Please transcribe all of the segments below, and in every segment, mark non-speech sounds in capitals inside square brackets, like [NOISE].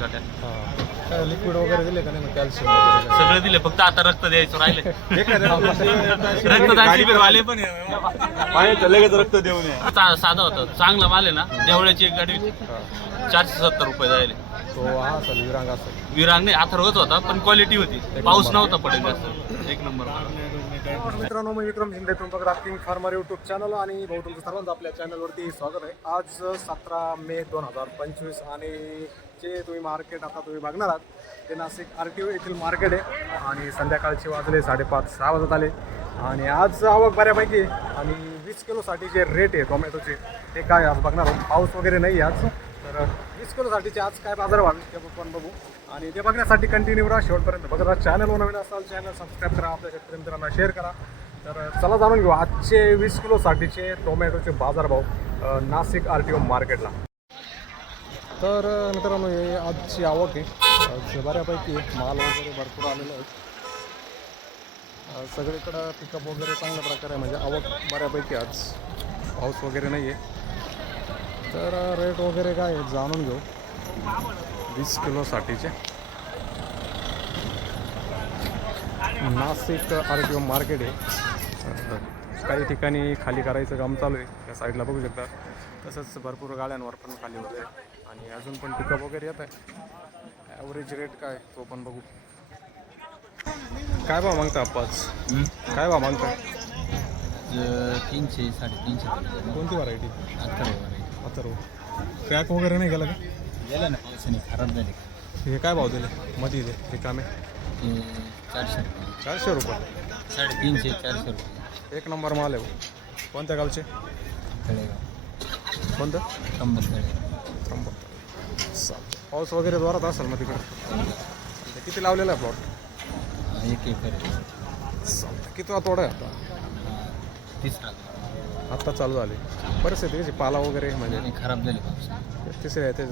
छोट्या हां. काय लिक्विड वगैरे दिले का नाही कॅल्शियम वगैरे? सगळे दिले फक्त आता रक्त द्यायचं राहिले. रक्तदान शिबिर वाले पण. लगेच रक्त देऊ नये चा- साधा होता. चांगला माल आहे ना देवळ्याची एक गाडी. चारशे सत्तर रुपये जायले. तो हा असेल विरांग असेल. विरांग नाही अथर्वच होता पण क्वालिटी होती. पाऊस नव्हता पडेल जास्त. एक नंबर मित्रांनो मी विक्रम शिंदे तुमचं बघत किंग फार्मर यूट्यूब चॅनल आणि भाऊ तुमचं सर्वांचं आपल्या चॅनलवरती स्वागत आहे. आज सतरा मे दोन हजार पंचवीस आणि जे तुम्ही मार्केट आता तुम्ही बघणार आहात ते नाशिक आर टी ओ येथील मार्केट आहे आणि संध्याकाळचे वाजले साडेपाच सहा वाजत आले. आणि आज आवक बऱ्यापैकी आणि वीस किलोसाठी जे रेट आहे टोमॅटोचे ते काय आज बघणार आहोत? पाऊस वगैरे नाही आज. तर वीस किलोसाठीचे आज काय बाजार व्हावे ते आपण बघू. आणि ते बघण्यासाठी कंटिन्यू राहा. शेवटपर्यंत बघत राहा. चॅनल नवीन असाल चॅनल सबस्क्राईब करा. आपल्या शेतकरी मित्रांना शेअर करा. तर चला जाणून घेऊ. आजचे वीस किलोसाठीचे टोमॅटोचे बाजारभाव नाशिक आर टी ओ मार्केटला. तर मित्रांनो हे आजची आवक आहे. बऱ्यापैकी माल वगैरे भरपूर आलेला आहे सगळीकडं पिकअप वगैरे चांगल्या प्रकारे म्हणजे आवक बऱ्यापैकी आज पाऊस वगैरे नाही आहे तर रेट वगैरे काय आहे जाणून घेऊ. वीस किलोसाठीचे Nashik R T O market आहे. काही ठिकाणी खाली करायचं काम चालू आहे. त्या साईडला बघू शकता. तसंच भरपूर गाड्यांवर पण खाली होत आहे. आणि अजून पण पिकअप वगैरे येत आहे. ॲव्हरेज रेट काय तो पण बघू. काय भाव मागता आप्पाच? काय भाव मागताय? तीनशे साडेतीनशे. कोणती व्हरायटी अकरा अथर्व क्रॅक वगैरे नाही गेला का? गेलं ना पावसाने खराब झाले. हे काय भाव दिले? मध्ये दे रिकामे ते चारशे रुपये. चारशे रुपये. साडेतीनशे चारशे रुपये. एक नंबर माल आहे भाऊ. कोणत्या गावचे? तळेगाव. कोणतं? कंबल तळे त्र्यंबक. चालतं पाऊस वगैरे जोरात असेल मग तिकडे? चालतं. किती लावलेला आहे प्लॉट एक एकर. चालतं किती तोडा आहे आता? तिसरा. आत्ता चालू झाली. परिस्थिती कशी पाला वगैरे म्हणजे. आणि खराब झाले तिसरे आहे तेच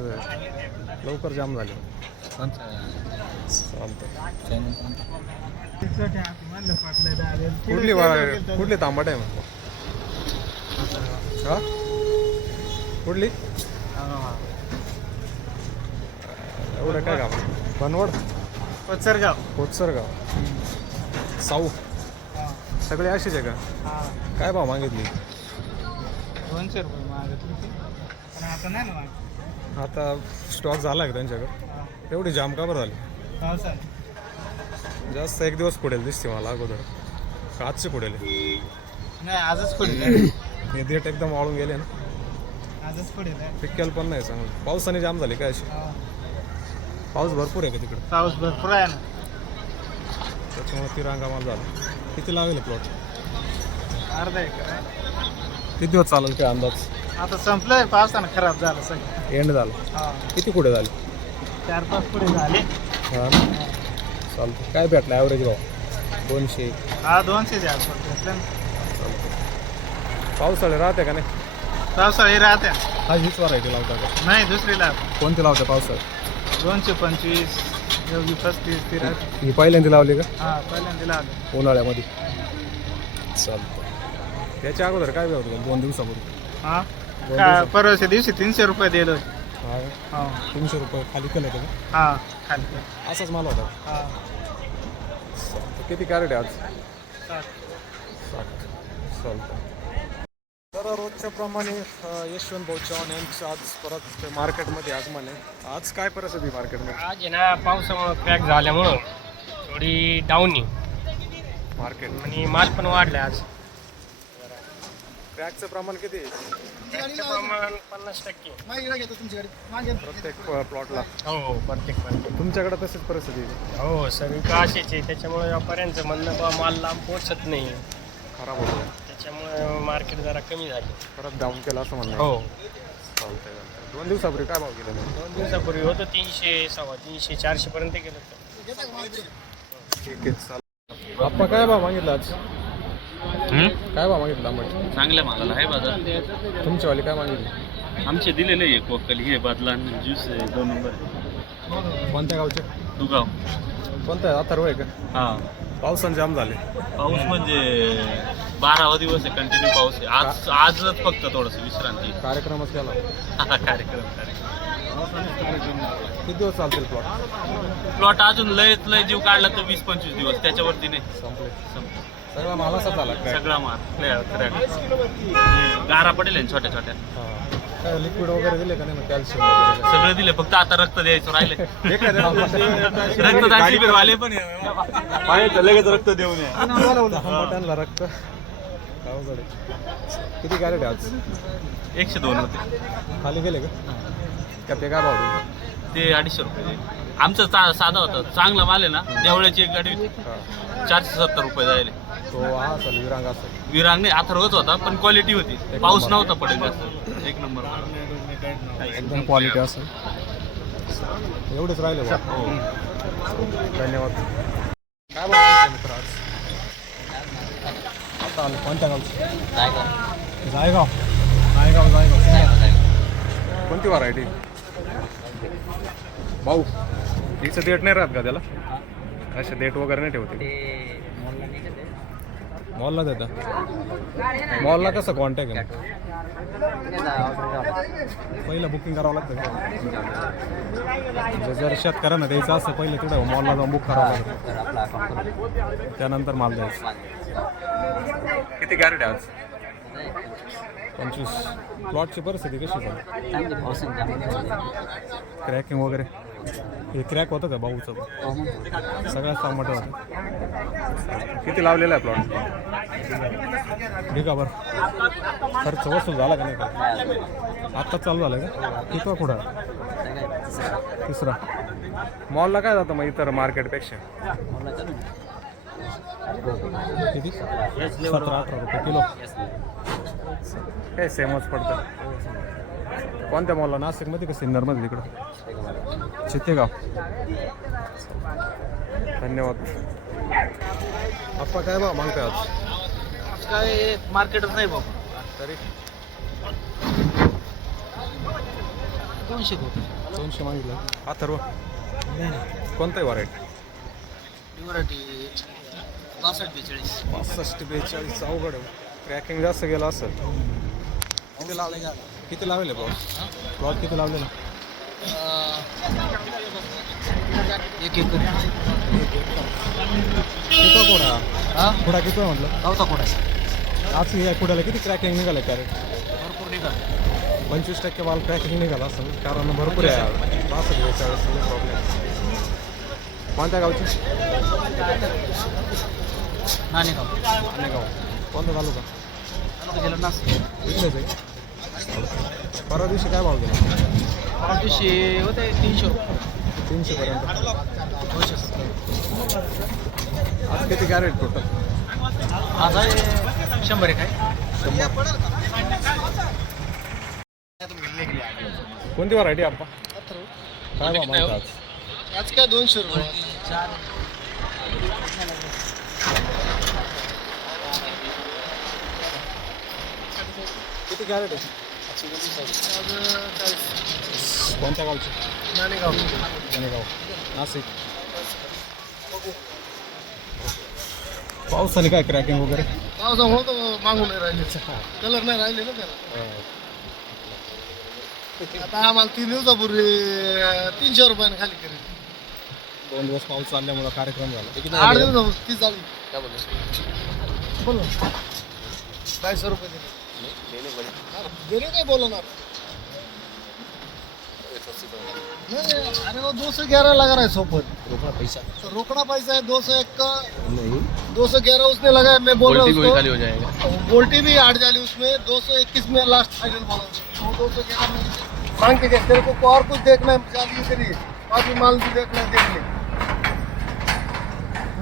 लवकर जाम झाले. कुठली वा- कुठली तांबट आहे हा? कुठली? एवढं काय गाव? बनवड? पचरगाव कोचर गाव साऊ सगळे असेच आहे का? काय भाव मागितली? दोनशे रुपये मागत होती पण आता नाही ना आता स्टॉक झाला आहे का त्यांच्याकडे? एवढी जाम का बरं झाली? पावसाने जास्त एक दिवस पुढेल दिसते मला अगोदर. का आजचे पुढेल? नाही आजच पुढे हे डेट एकदम वाळून गेले ना. आजच पुढे पिक्केल पण नाही चांगलं. पावसाने जाम झाली काय अशी? पाऊस भरपूर आहे का तिकडे? पाऊस भरपूर आहे ना. त्याच्यामुळे ती रांगा माल झाला. किती लागेल प्लॉट अर्धा एकर आहे. किती दिवस चालेल काय अंदाज? आता संपलंय पावसानं खराब झालं सगळं. एंड झाला. हा. किती पुढे झाले? चार पाच पुढे झाले. हा ना. चालतं काय भेटलं ॲव्हरेज भाव? दोनशे. हा दोनशे द्या. पावसाळे राहते का नाही? पावसाळी राहते. हा हीच व्हरायटी लावता का? नाही दुसरीला कोणती लावते पावसाळ्यात दोनशे पंचवीस योगी पस्तीस ती राहते ही पहिल्यांदा लावली का? हा पहिल्यांदा लावले. उन्हाळ्यामध्ये. चालतं त्याच्या अगोदर काय भाव होतं? दोन दिवसापूर्वी. हा? का परवाच्या दिवशी तीनशे रुपये दिलं हा हा. तीनशे रुपये खाली केलं होतं का? हा खाली असाच माल होता? हा. किती कॅरेट आहे आज. साठ. चालतं तर रोजच्या प्रमाणे अ, यशवंत भाऊ चव्हाण यांचं आज परत मार्केटमध्ये आगमन आहे. आज काय परिस्थिती मार्केटमध्ये? आज आहे ना पावसामुळं क्रॅक झाल्यामुळं थोडी डाऊन मार्केट. आणि माल पण वाढला आज. क्रॅकचं प्रमाण किती? प्रमाण पन्नास टक्के. प्रत्येक प्लॉटला हो हो प्रत्येक प्रत्येक. तुमच्याकडे तशीच परिस्थिती आहे. हो सगळी का अशीच आहे. त्याच्यामुळे व्यापाऱ्यांचं म्हणणं बा माल लांब पोचत नाही. खराब होतो. त्याच्यामुळे मार्केट जरा कमी झाली. परत डाऊन केलं असं म्हणणं आहे. हो. चालतंय चालतंय. दोन दिवसापूर्वी काय भाव गेले दोन दिवसापूर्वी होतं तीनशे सव्वा तीनशे चारशे पर्यंत गेलं होतं. ठीक आहे चालेल. आप्पा काय भाव मागितला आज? काय भाव मागितला आंबट चांगल्या मालाला आहे बाजार. तुमच्यावाली काय मागितली? आमचे दिलेले आहे कोकल हे बदला ज्यूस आहे दोन नंबर कोणत्या गावचे? दुगाव. कोणत्या अथर्व आहे का? हा. पावसाने जाम झाले. पाऊस म्हणजे बारावा दिवस आहे कंटिन्यू पाऊस आहे. आज आजच फक्त थोडस विश्रांती. [LAUGHS] कार्यक्रमच केला. हा, कार्यक्रम कार्यक्रम. किती दिवस चालतील प्लॉट प्लॉट अजून लयत लय जीव काढला तर वीस पंचवीस दिवस. त्याच्यावरती नाही. संपले. संपलं. सगळा माल असा झाला काय सगळा मार clear, crack. गारा पडेल आहे छोट्या छोट्या. काय लिक्विड वगैरे दिले का नाही कॅल्शियम वगैरे? सगळं दिलं फक्त आता रक्त द्यायचं राहिले. रक्तदान शिबिर वाले पण आहे. लगेच रक्त देऊन या. रक्त. अवघड आहे. किती कॅरेट आज? एकशे दोन होते. खाली गेले का? का ते काय भाव दिले ते अडीचशे रुपये आमचं चा- साधा होता. चांगला माल आहे ना देवळ्याची एक गाडी होती. चारशे सत्तर रुपये जायले. तो हा असेल विरांग असेल विरांग नाही अथर्वच होता पण क्वालिटी होती. पाऊस नव्हता पडेल जास्त. एक नंबर. एकदम क्वालिटी असेल एवढेच राहिले. हो. धन्यवाद. काय भाव मित्र आज? आता आलं. कोणत्या गावचं? जायगाव. जायगाव. जायगाव कोणती व्हरायटी भाऊ तिचं देठ नाही राहत का त्याला? असे देठ वगैरे नाही ठेवते. मॉलला देता. मॉलला कसं कॉन्टॅक्ट आहे? पहिलं बुकिंग करावं लागतं का? म्हणजे जर शेतकऱ्यांना द्यायचं असं पहिलं तिथं मॉलला जाऊन बुक करावं लागतं. त्यानंतर माल द्यायचा. किती गॅरेट आहे आज? पंचवीस. प्लॉटची परिस्थिती कशी झाली क्रॅकिंग वगैरे? हे क्रॅक होतं का भाऊचं सगळ्यात टमाटर होतं. किती लावलेला आहे प्लॉट ठीक आहे बरं. खर्च वसूल झाला का नाही? का आत्ताच चालू झालं का? किती पुढं? तिसरा. मॉलला काय जातं मग इतर मार्केटपेक्षा किती? सतरा अठरा रुपये किलो. काय सेमच पडतं. कोणत्या मॉलला नाशिकमध्ये का सिन्नरमध्ये तिकडं? चित्तेगाव धन्यवाद. आप्पा काय बा मागताय आज? काय मार्केटच नाही बाबा तरी? दोनशे दोनशे मागितलं. अथर्व? कोणताही व्हरायटी मराठी बासष्ट बेचाळीस. पासष्ट बेचाळीस अवघड क्रॅकिंग जास्त गेलं असेल. किती लावले प्लॉट प्लॉट किती लावले ना? एक एक. किती कुडा? हा? कुडा किती आहे म्हटलं? गावता कोणा आज या कुड्याला किती क्रॅकिंग निघालं कॅरेट भरपूर निघाल पंचवीस टक्के माल क्रॅकिंग निघाला असेल कारण भरपूर आहे. बासष्ट बेचाळीस प्रॉब्लेम कोणत्या गावची? नाणेगाव. गाव कोणता तालुका? तालुका जिल्हा नाशिक. इथलेच आहे. परवा दिवशी काय भाव गेला? दिवशी होते तीनशे तीनशे पर्यंत दोनशे. सत्तर आज किती कॅरेट टोटल आज आहे शंभर एक आहे. कोणती व्हरायटी आपण काय भाव मागता आज? आज काय दोनशे रुपये? चार. किती कॅरेट आहे? कोणत्या गावचे? नाणेगाव. गाव नाशिक. पावसाने काय क्रॅकिंग वगैरे? पावसामुळे तर मागून नाही राहिले. कलर नाही राहिले ना त्याला. आता आम्हाला तीन दिवसापूर्वी तीनशे रुपयाने खाली करेल दोन दिवस पाऊस चालल्यामुळे कार्यक्रम झाला. आठ दिवसापूर्वी ती झाली. काय बोल बोल. चारशे रुपये दिले. दिले काय बोलणार नहीं अरे वो दो सौ ग्यारह लगा रहा है सोपर रोकड़ा पैसा। तो रोकड़ा पैसा है दो सौ एक का। नहीं। दो सौ ग्यारह उसने लगाया मैं बोल रहा हूँ उसको। हो जाएगा। बोल्टी भी आठ जाली उसमें दो सौ इक्कीस में लास्ट फाइनल बोला दो सौ ग्यारह में मांग के तेरे को और कुछ देखना है जाली करिए बाकी माल भी देखना है देख ले।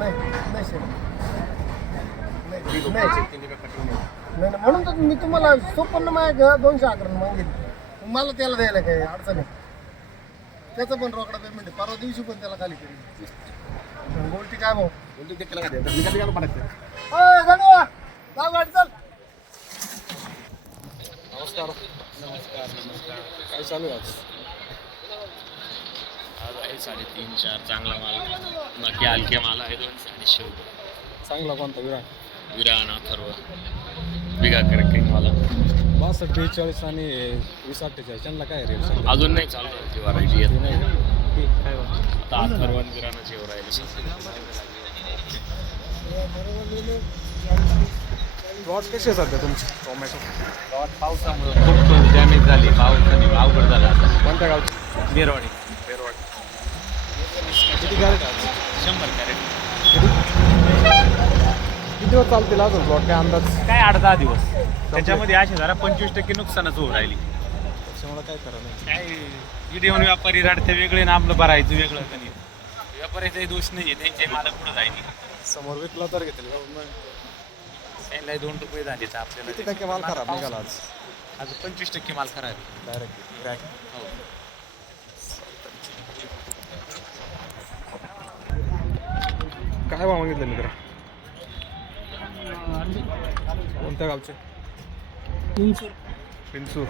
नहीं नहीं सर। नाही नाही। नाही, म्हणून तर मी तुम्हाला चोपन्न माझ्या दोनशे अकरा मागितली मला त्याला द्यायला काय अडचण आहे त्याचं पण रोकडा पेमेंट आहे. परवा दिवशी पण त्याला खाली करेल गोल्टी काय भाऊ? अय, गणू, जाऊ गाडी चल. नमस्कार. काय चालू आहे आज? आज आहे साडेतीन चार. चांगला माल. बाकी हलके माल आहे दोनशे रुपये चांगला कोणता विराट? विरान अथर्व बिगा किंगवाला बासष्ट बेचाळीस आणि वीस अठ्ठेचाळीस त्यांना काय रेट सांगा अजून नाही चालू आहे ती व्हरायटी येत नाही? आता अथर्व आणि विरानाची येऊ राहिली प्लॉट कसे सध्या तुमचे? टोमॅटो पावसामुळे खूप डॅमेज झाली. पावसाने अवघड झालं आता. कोणत्या गावचे? बेरवाडी बेरवाड किती कॅरेट शंभर कॅरेट. किती दिवस चालतील अजून प्लॉट काय अंदाज? काय आठ दहा दिवस. त्याच्यामध्ये असे जरा पंचवीस टक्के नुकसानच होऊ राहिली. त्याच्यामुळे काय करा नाही. काय इथे येऊन व्यापारी राडते वेगळे आणि आपलं भरायचं वेगळं कधी व्यापाऱ्याचाही दोष नाही त्यांचे माल पुढे जायचे. समोर विकला तर घेतील. का? मग. त्यांना दोन रुपये झाले तर आपल्याला किती टक्के माल खराब निघाला आज? आज पंचवीस टक्के माल खराब आहे. डायरेक्ट क्रॅक काय भाव मागितलं मित्र? कोणत्या गावचे? पिंचूर.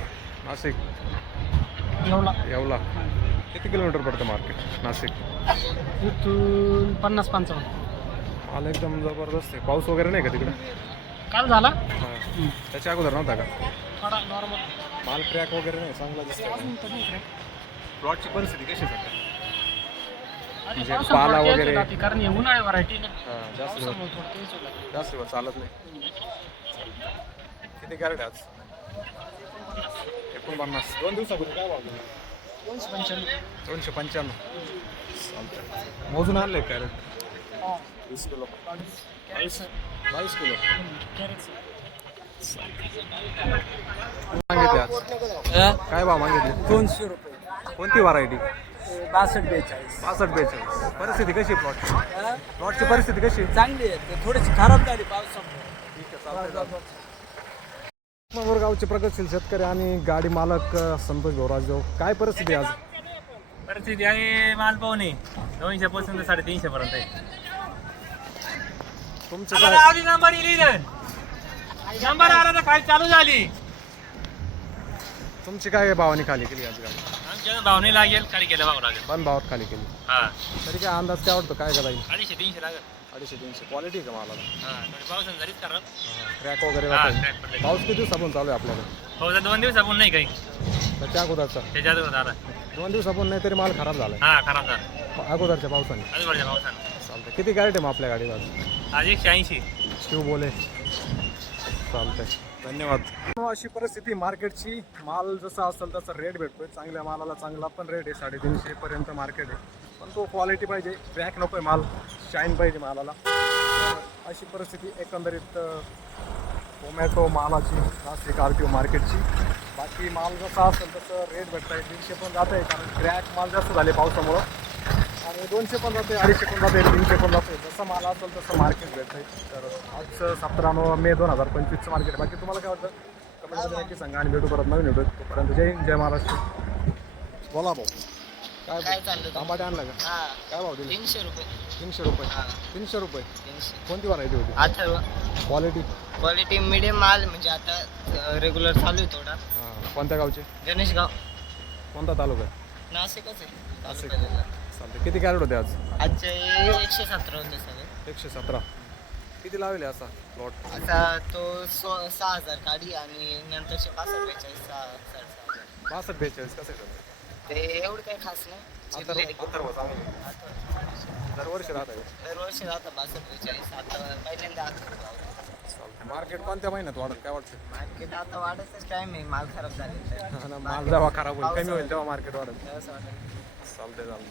नाशिक. येवला. किती किलोमीटर पडतं मार्केट नाशिक? इथून पन्नास पंचावन्न. माल एकदम जबरदस्त आहे. पाऊस वगैरे नाही का तिकडे? काल झाला. हां. त्याच्या अगोदर नव्हता का? थोडा नॉर्मल माल क्रॅक वगैरे नाही चांगला दिसतो प्लॉटची परिस्थिती कशी आहे म्हणजे पाला वगैरे. कारण हे उन्हाळी व्हरायटी ना. हां जास्त दिवस पावसामुळे थोडं तेच होतं. जास्त दिवस चालत नाही. किती कॅरेट आज? एकोणपन्नास. दोन दिवसापूर्वी काय? दोनशे पंच्याण्णव. दोनशे पंच्याण्णव. चालतंय. मोजून आणले कॅरेट? वीस किलो. बावीस? बावीस किलो. मागितले आज. काय भाव मागितले? दोनशे रुपये. कोणती व्हरायटी बासष्ट बेचाळीस. पासष्ट बेचाळीस. परिस्थिती कशी प्लॉट प्लॉटची परिस्थिती कशी चांगली आहे. ते थोडीशी खराब झाली पावसामुळे. उस्मानाबाद गावचे प्रगतशील शेतकरी आणि गाडी मालक अ, संतोष भाऊराजदेव काय परिस्थिती आहे आज? परिस्थिती आहे माल पाहुणे. दोनशे पासून साडेतीनशे पर्यंत आहे. तुमचं काय? नंबर येईल नंबर आला तर काय चालू झाली? तुमची काय भावानी खाली केली आज गाडी? आमच्या भावने लागेल खाली केलं भाव लागेल. बंद भावात खाली केली. हा. तरी काय अंदाज काय वाटतो काय करायला अडीचशे तीनशे लागेल. अडीचशे तीनशे. क्वालिटी का हा थोडी क्रॅक वगैरे हा जातोय. crack पडले. पाऊस किती चालू आहे आपल्याकडे? पावसा दोन दिवस आपण नाही काही. अगोदरचा. त्याच्यात झाला. दोन नाही तरी माल खराब झालाय. हा खराब झाला. अगोदरच्या पावसाने. आजूबाजूच्या पावसानं. चालतंय. किती आहे मग आपल्या आज? आज एकशे ऐंशी. शिव बोले. चालतंय. धन्यवाद. हो, अशी परिस्थिती मार्केटची. माल जसा असेल तसा रेट भेटतोय. चांगल्या मालाला चांगला पण रेट आहे. साडेतीनशे पर्यंत मार्केट आहे. पण तो क्वालिटी पाहिजे. क्रॅक नको आहे माल. शाईन पाहिजे मालाला. अशी परिस्थिती एकंदरीत टोमॅटो मालाची नाशिक आरटीओ मार्केटची बाकी माल जसा असेल तसं रेट भेटत आहे तीनशे पण जात आहे कारण क्रॅक माल जास्त झाले पावसामुळं. आणि दोनशे पण जाते अडीचशे पण जाते तीनशे पण जाते जसं माल असेल तसं मार्केट भेटतं तर आज सतरा नऊ मे दोन हजार पंचवीसचं मार्केट बाकी तुम्हाला काय वाटतं? कमेंटमध्ये नक्की सांगा आणि भेटू परत नवीन भेटू तोपर्यंत. जय हिंद जय महाराष्ट्र. बोला भाऊ. काय काय चाललं तांबाटे आणला का? हा. काय भाव दिले? तीनशे रुपये. तीनशे रुपये. हा. तीनशे रुपये? तीनशे. कोणती व्हरायटी होती? अथर्व क्वालिटी क्वालिटी मिडियम माल म्हणजे आता रेग्युलर चालू आहे थोडा. कोणत्या गावचे? गणेशगाव कोणता तालुका आहे? नाशिकच आहे. नाशिक. तालुका जिल्हा. चालते किती कॅरेट होते आज? आजचे एकशे सतरा होते सगळे. एकशे सतरा. किती लावले असा प्लॉट आता तो सो सहा हजार काढी आणि नंतरचे पासष्ट बेचाळीस सहा साडेसहा हजार. बासष्ट बेचाळीस कसं आहे ते एवढं काही खास नाही. अथर्व चिरले. अथर्व चांगलं अथर्व. दरवर्षी राहत आहे दरवर्षी राहतं बासष्ट बेचाळीस. आता पहिल्यांदा अथर्व लावलं. चालतं मार्केट कोणत्या महिन्यात वाढत काय वाटतं? मार्केट आता वाढतच टाइम आहे. माल खराब झाले [LAUGHS] माल जेव्हा खराब होईल कमी होईल तेव्हा मार्केट वाढत असं वाटतं चालते चालते